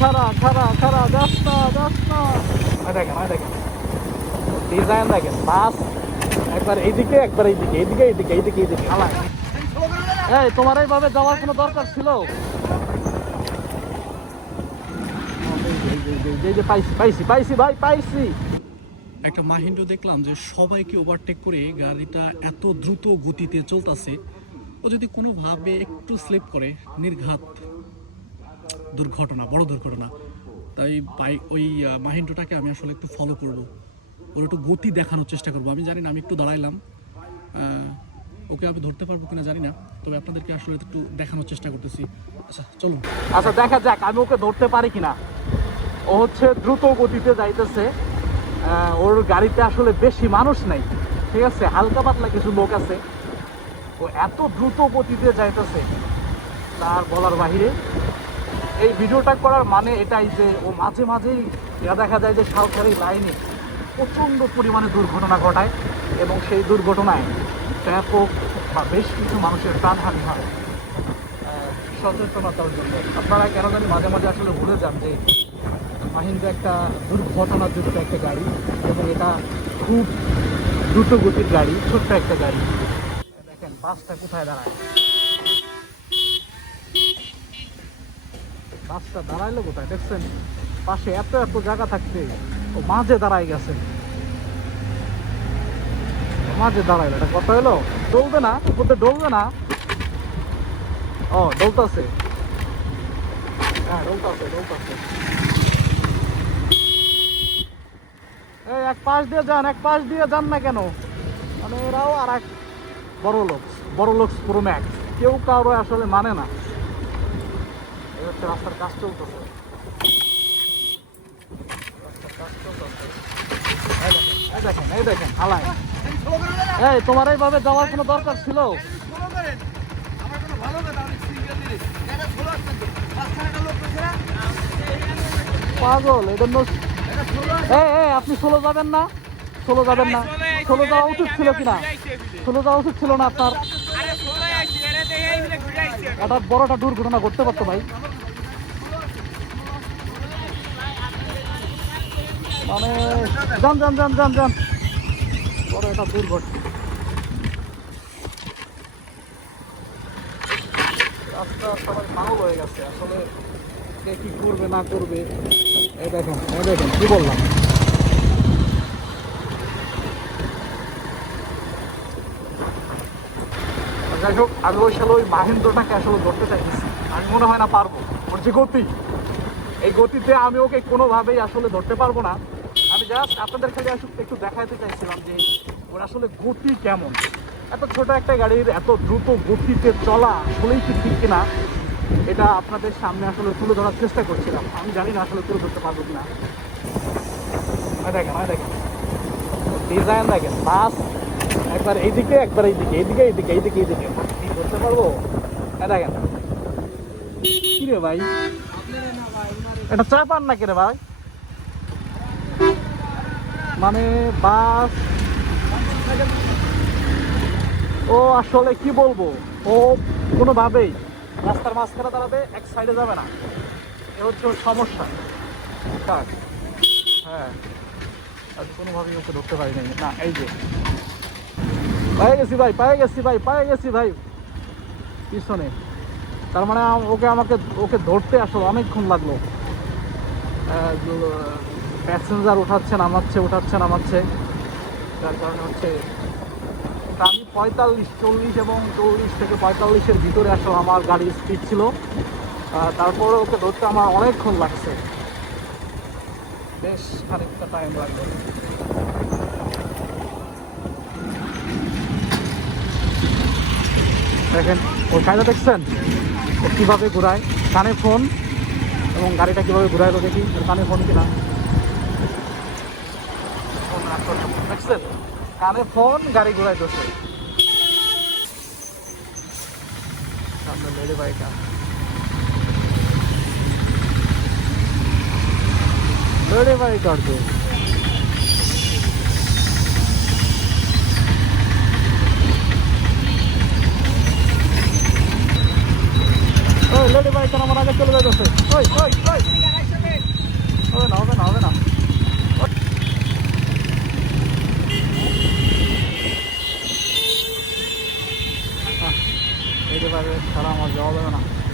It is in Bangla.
খারা খারা খারা যাস না দেখেন ডিজাইন দেখেন, বাস একবার এইদিকে একবার এইদিকে এইদিকে এইদিকে এইদিকে এইদিকে হালায়। এই তোমার এইভাবে যাওয়ার কোনো দরকার ছিল? পাইছি ভাই পাইছি। একটা মাহিন্দ্র দেখলাম যে সবাইকে ওভারটেক করে গাড়িটা এত দ্রুত গতিতে চলতেছে, ও যদি কোনোভাবে একটু স্লিপ করে নির্ঘাত দুর্ঘটনা, বড় দুর্ঘটনা। তাই ওই মাহিন্দ্রটাকে আমি আসলে একটু ফলো করব, ওর একটু গতি দেখানোর চেষ্টা করবো। আমি জানি না, আমি একটু দাঁড়াইলাম, ওকে আমি ধরতে পারবো কিনা জানি না, তবে আপনাদেরকে আসলে একটু দেখানোর চেষ্টা করতেছি। আচ্ছা চলুন, আচ্ছা দেখা যাক আমি ওকে ধরতে পারি কিনা। ও হচ্ছে দ্রুত গতিতে যাইতেছে, ওর গাড়িতে আসলে বেশি মানুষ নাই, ঠিক আছে, হালকা পাতলা কিছু লোক আছে। ও এত দ্রুত গতিতে যাইতেছে তার বলার বাহিরে। এই ভিডিওটা করার মানে এটাই যে ও মাঝে মাঝেই দেখা যায় যে সরকারি লাইনে প্রচণ্ড পরিমাণে দুর্ঘটনা ঘটায় এবং সেই দুর্ঘটনায় ব্যাপক বা বেশ কিছু মানুষের প্রাণহানি হয়। সচেতনতার জন্য আপনারা কেন জানি মাঝে মাঝে আসলে ভুলে যান যে মাহিন্দ্রা একটা দুর্ঘটনাজনিত একটা গাড়ি এবং এটা খুব দ্রুত গতির গাড়ি, ছোট্ট একটা গাড়ি। দেখেন বাসটা কোথায় দাঁড়ায়, বাসটা দাঁড়াইলো কোথায় দেখছেন? পাশে এত এত জায়গা থাকতে ও মাঝে দাঁড়াই গেছে, মাঝে দাঁড়াইলো। এটা কত হলো? ডলবে না, উপরে ডলবে না। ও ডলতাছে, হ্যাঁ ডলতাছে। এই এক পাশ দিয়ে যান না কেন? মানে এরাও আর এক বড় লোক পুরো ম্যাক্স, কেউ কারো আসলে মানে না। এই হচ্ছে রাস্তার কাজ চলতেছে, এই দেখেন হালায়। এই তোমার এইভাবে যাওয়ার কোনো দরকার ছিল? পাগল এই জন্য। আপনি সোলো যাবেন না? সোলো যাওয়া উচিত ছিল কিনা? সোলো যাওয়া উচিত ছিল না আপনার? একটা বড়টা দুর্ঘটনা ঘটতে পারতো ভাই। মানে যান বড় একটা দুর্ঘটনা। রাস্তা সবাই পাগল হয়ে গেছে আসলে, কে কি করবে না করবে। এই দেখেন কি বললাম। যাই হোক, আমি ওই মাহিন্দ্রটাকে আসলে ধরতে চাইতেছি। আমি মনে হয় না পারবো, ওর যে গতি, এই গতিতে আমি ওকে কোনোভাবেই আসলে ধরতে পারবো না। আমি জাস্ট আপনাদের খালি একটু দেখাতে চাইছিলাম যে ওর আসলে গতি কেমন। এত ছোট একটা গাড়ির এত দ্রুত গতিতে চলা আসলেই কি ঠিক কিনা, এটা আপনাদের সামনে আসলে তুলে ধরার চেষ্টা করছিলাম। আমি জানি না আসলে তুলে ধরতে পারবো কিনা। দেখেন ডিজাইন দেখেন, বাস একবার এইদিকে একবার এইদিকে এইদিকে এইদিকে এইদিকে এইদিকে কি করতে পারবো? দেখেন কি রে ভাই, এটা চা পান না কে রে ভাই? মানে বাস ও আসলে কি বলবো, ও কোনোভাবেই রাস্তার মাঝখানে দাঁড়াবে, এক সাইডে যাবে না। এ হচ্ছে ওর সমস্যা। হ্যাঁ কোনোভাবেই ওকে ধরতে পারি নাই না। এই যে পায়ে গেছি ভাই পিছনে। তার মানে ওকে ধরতে আসলে অনেকক্ষণ লাগলো। প্যাসেঞ্জার উঠাচ্ছে নামাচ্ছে, যার কারণে হচ্ছে আমি 45, 40 এবং 40 থেকে 45-এর ভিতরে আসলে আমার গাড়ির স্পিড ছিল। তারপরে ওকে ধরতে আমার অনেকক্ষণ লাগছে, বেশ খানিকটা টাইম লাগবে। দেখেন ওর কায়দা দেখছেন, ও কীভাবে ঘুরায়, কানে ফোন এবং গাড়িটা কীভাবে ঘুরায় তো দেখি। কানে ফোন কিনা, দেখছেন, কানে ফোন, গাড়ি ঘুরাই দিচ্ছে। সামনে লেডি বাইকার আমার আগে চলে যাচ্ছে। নিতে পারবে, তারা আমার জবাব দেবে না।